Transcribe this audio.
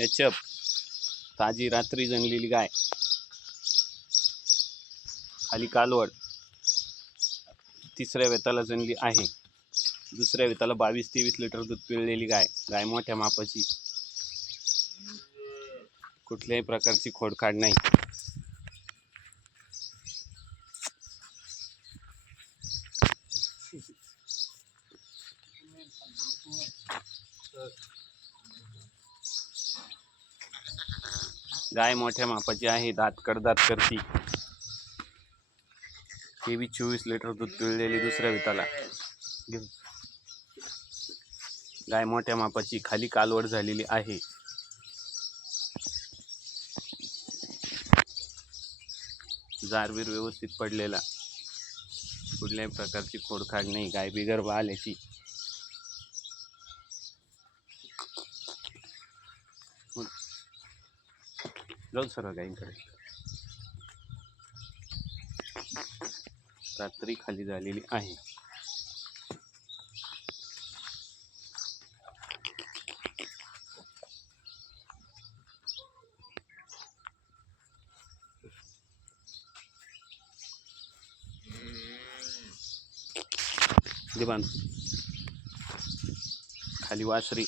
एचप ताजी रात्री जंगलेली गाय. खाली कालवड. तिसऱ्या वेताला जंगली आहे. दुसऱ्या वेताला बावीस तेवीस लिटर दूध पिळलेली गाय. गाय मोठ्या मापाची. कुठल्याही प्रकारची खोडखाड नाही. गाय मोठ्या मापाची आहे दात करती. तेवीस चोवीस लिटर दूध पिळलेली दुसऱ्या विताला गाय मोठ्या मापाची खाली कालवड झालेली आहे. जारवीर व्यवस्थित पडलेला. कुठल्याही प्रकारची खोडखाड नाही गाय बिगर आल्याची जाऊ सर गाईंकडे रात्री खाली झालेली आहे. दिवान खाली वासरी.